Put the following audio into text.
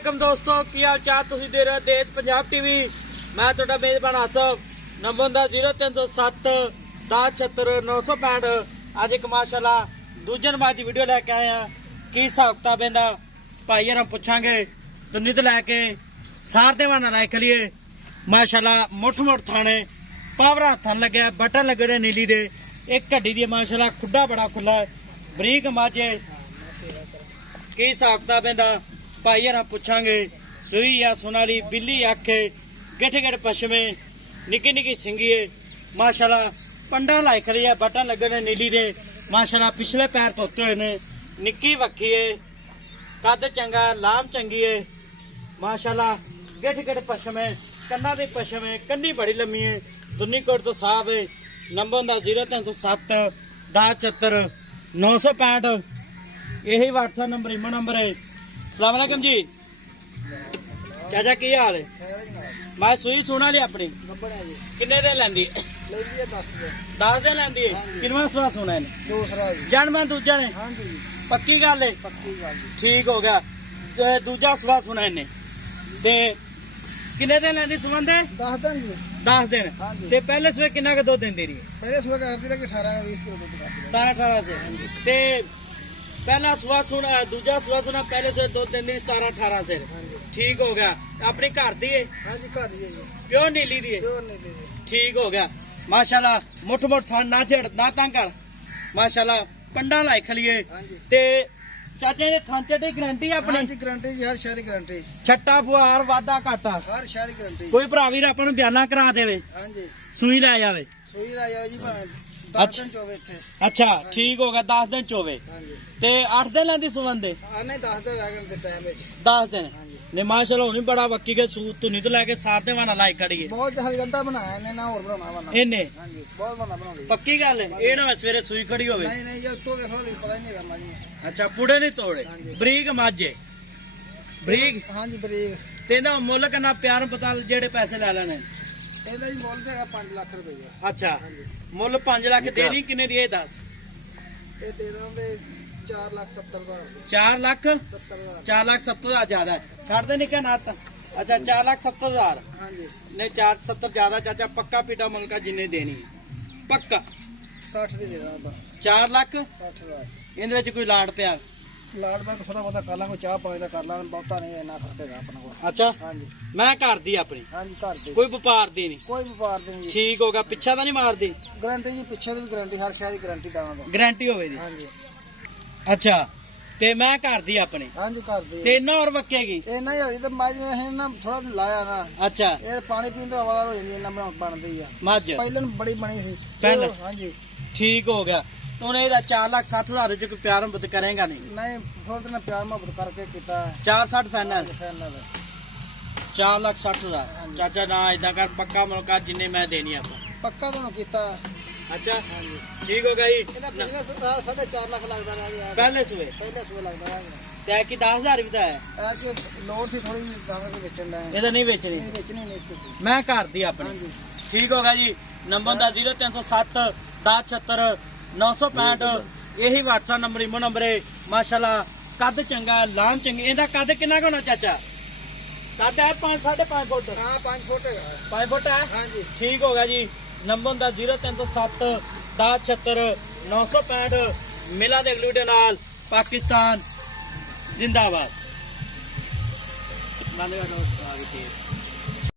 वालेकुम दोस्तों, की हाल चाल? तुसीं देख रहे हो देश पंजाब टीवी। मैं तुहाडा मेजबान आसफ। नंबर हुंदा 0307 1076 965। अज एक माशाल्लाह दूजे नंबर की वीडियो लैके आए हैं। की हिसाब किताब इहदा भाई यार पुछांगे। दुनित लैके सार दे वाना लाए खलिए माशाल्लाह मुठ मुठ थाने पावरा थन लगे बटन लगे ने नीली दे। एक घड्डी दी माशाल्लाह खुड्डा बड़ा खुला है, बरीक माजे। की हिसाब किताब इहदा भाई यार पुछांगे। सुई या सोनाली बिल्ली आखे गेठे गेठ पशमे निकी निकी सिंगी है माशाल्लाह। पंडा लाई खड़ी है, बटन लगे ने नीली दे माशाल्लाह। पिछले पैर धोते हुए ने, निक्की वक्खी है, कद चंगा, लाम चंगी है माशाल्लाह। गेठ गेठ पशमे, कन्ना दे पशमे, कन्नी बड़ी लम्मी है। दुनी कोट तो साहब है। नंबर हुंदा 0307 1076 965। यही व्हाट्सएप नंबर इमो नंबर है। सलाम अलैकुम जी चाचा, की हाल है? मैं सुई सुना ली अपनी किन्ने दिन लैंदी? 10 दिन लैंदी है। किनवा सुहा सुना है? जन मैं दूजा ने। पक्की गल है? ठीक हो गया। दूजा सुहा सुना इन्हें ते किन्ने दिन लैंदी सुमन दे? 10 दिन। ते पहले सुबह किन्ना का दूध देंदी रही? पहले सुबह करती रही 18-20 किलो दूध करती रही। 17-18 से ते पहला सुहा सुना, दूजा सुहा सुना, पहले से दूध देंदी 17-18 से। ठीक हो गया। अपनी घर दी है? हाँ जी, घर दी है जी। प्योर नीली दी है? प्योर नीली दी। ठीक हो गया माशाल्लाह। मुठ मुठ थान ना झेड़ ना तंग कर माशाल्लाह। पंडा लाई खलिए हाँ जी। ते चाचे दे थान चटे गारंटी है अपनी? हाँ जी, गारंटी जी, हर शहर की गारंटी। छट्टा फुहार वादा घाटा हर शहर की गारंटी। कोई भरा वीर अपन बयाना करा देवे, हाँ जी, सुई लै जावे। सुई लाई जाओ जी, 10 दिन चोवे इत्थे। अच्छा ठीक हो गया। 10 दिन चोवे हाँ जी। ते 8 दिन लैंदी सुमन दे? हाँ नहीं, 10 दिन रह गए टाइम में। 10 दिन हाँ जी। ने माशाल्लाह हुन बड़ा वक्की के सूत तो नहीं तो लेके सार दे वाना लाई खड़ी है। बहुत हलगंदा बनाया इन्हें ना, और बनाना बना। इन्ने हाँ जी, बहुत बना बनाऊंगी। पक्की गल है? ए ना सवेरे सुई खड़ी होवे? नहीं नहीं, ये तो देखो पता ही नहीं करना जी। अच्छा पुड़े नहीं तोड़े? हाँ जी। बरीक माजे बरीक। हाँ जी, बरीक। ते ना मुੱਲ किन्ना प्यार पता जेड़े पैसे ले लेने? ਇਹਦਾ ਜੀ ਮੁੱਲ ਤੇ 5 ਲੱਖ ਰੁਪਏ। अच्छा ਹਾਂਜੀ। ਮੁੱਲ 5 ਲੱਖ ਦੇਣੀ ਕਿੰਨੇ ਦੀ? ਇਹ ਦੱਸ। ਇਹ ਦੇ ਦਾਂਗੇ 4,70,000 ਦੇ। 4 ਲੱਖ 70,000। 4 ਲੱਖ 70 ਹਜ਼ਾਰ ਜ਼ਿਆਦਾ ਹੈ। ਛੱਡ ਦੇ ਨਿੱਕਾ ਨਾ ਤਾਂ। ਅੱਛਾ 4 ਲੱਖ 70 ਹਜ਼ਾਰ हाँ जी। ਨਹੀਂ 470 ਜ਼ਿਆਦਾ ਚਾਚਾ। ਪੱਕਾ ਪੀਟਾ ਮੰਗਦਾ ਜਿੰਨੇ ਦੇਣੀ ਪੱਕਾ 60 ਦੀ ਦੇ ਦਾਂਗਾ। 4 ਲੱਖ। 60,000 ਇਹਦੇ ਵਿੱਚ ਕੋਈ ਲਾੜ ਪਿਆ? ਲਾੜ ਬਾਗ ਥੋੜਾ ਬਹੁਤਾ ਕਰ ਲਾਂਗੇ, ਚਾਹ ਪਾਣੀ ਦਾ ਕਰ ਲਾਂਗੇ, ਬਹੁਤਾ ਨਹੀਂ ਇੰਨਾ ਖਰਚੇਗਾ ਆਪਣਾ ਕੋਲ। ਅੱਛਾ हाँ जी। ਮੈਂ ਘਰ ਦੀ ਆਪਣੀ, हाँ जी, घर ਦੀ ਕੋਈ ਵਪਾਰ ਦੀ ਨਹੀਂ। ਕੋਈ ਵਪਾਰ ਦੀ ਨਹੀਂ ਜੀ। ਠੀਕ ਹੋ ਗਿਆ। ਪਿੱਛਾ ਤਾਂ ਨਹੀਂ ਮਾਰਦੀ? ਗਾਰੰਟੀ ਜੀ, ਪਿੱਛੇ ਦੀ ਵੀ ਗਾਰੰਟੀ, ਹਰ ਸ਼ਹਿਰ ਦੀ ਗਾਰੰਟੀ ਦਾਵਾਂਗੇ। ਗਾਰੰਟੀ ਹੋਵੇ ਦੀ? हाँ जी। ਅੱਛਾ ਤੇ ਮੈਂ ਘਰ ਦੀ ਆਪਣੀ हाँ जी, घर ਦੀ। ਤੇ ਨਾ ਹੋਰ ਵਕੇਗੀ? ਇਹ ਨਹੀਂ ਹੋਈ ਤਾਂ ਮੈਂ ਇਹ ਨਾ ਥੋੜਾ ਦਿਨ ਲਾਇਆ ਨਾ, ਅੱਛਾ ਇਹ ਪਾਣੀ ਪੀਣ ਤੋਂ ਹਵਾਦਾਰ ਹੋ ਜਾਂਦੀ, ਇਹਨਾਂ ਬਣਦੀ ਆ। ਮੱਝ ਪਹਿਲਾਂ ਬੜੀ ਬਣੀ ਸੀ ਪਹਿਲਾਂ? हाँ जी। ठीक हो गया। तूने ਇਹਦਾ 4,60,000 ਚ ਕੋਈ ਪਿਆਰ ਮੁਹੱਬਤ ਕਰੇਗਾ ਨਹੀਂ? ਨਹੀਂ, ਥੋੜਾ ਦਿਨ ਪਿਆਰ ਮੁਹੱਬਤ ਕਰਕੇ ਕੀਤਾ। 460 ਫਾਈਨਲ? ਫਾਈਨਲ 4,60,000। ਚਾਚਾ ਨਾ ਇਦਾਂ ਕਰ, ਪੱਕਾ ਮੁਲਕਾ ਜਿੰਨੇ ਮੈਂ ਦੇਣੀ ਆਪਾਂ। ਪੱਕਾ ਤੁਹਾਨੂੰ ਕੀਤਾ। ਅੱਛਾ हाँ जी। ਠੀਕ ਹੋ ਗਿਆ ਜੀ। ਇਹਦਾ ਬਿਜ਼ਨਸ 4.5 ਲੱਖ ਲੱਗਦਾ ਰਿਹਾ ਜੀ। ਪਹਿਲੇ ਸੂਏ ਪਹਿਲੇ ਸੂਏ ਲੱਗਦਾ ਰਿਹਾ ਜੀ। ਤੇ ਕੀ 10,000 ਵੀ ਤਾਂ ਹੈ? ਇਹ ਕਿ ਲੋੜ ਸੀ ਥੋੜੀ ਜਿਹੀ ਦਾਣਾ ਕੇ ਵੇਚਣ ਦਾ। ਇਹਦਾ ਨਹੀਂ ਵੇਚਣੀ? ਨਹੀਂ ਵੇਚਣੀ ਨਹੀਂ ਇਸ ਮੈਂ ਘਰ ਦੀ ਹਾਂ ਆਪਣੀ। ਜੀ। ਠੀਕ ਹੋ ਗਿਆ ਜੀ। ਨੰਬਰ ਦਾ 0307 1076 965। यही व्हाट्सएप नंबर इमो नंबर है माशाल्लाह। कद चंगा, लाम चंगी। ਇਹਦਾ कद कितना का होना चाचा? कद है 5-5.5 फुट? हाँ, 5 फुट है। 5 फुट है? हाँ जी। ठीक होगा जी। नंबर ਦਾ 0307 1076 965। मिला दे अगली वीडियो नाल। पाकिस्तान जिंदाबाद।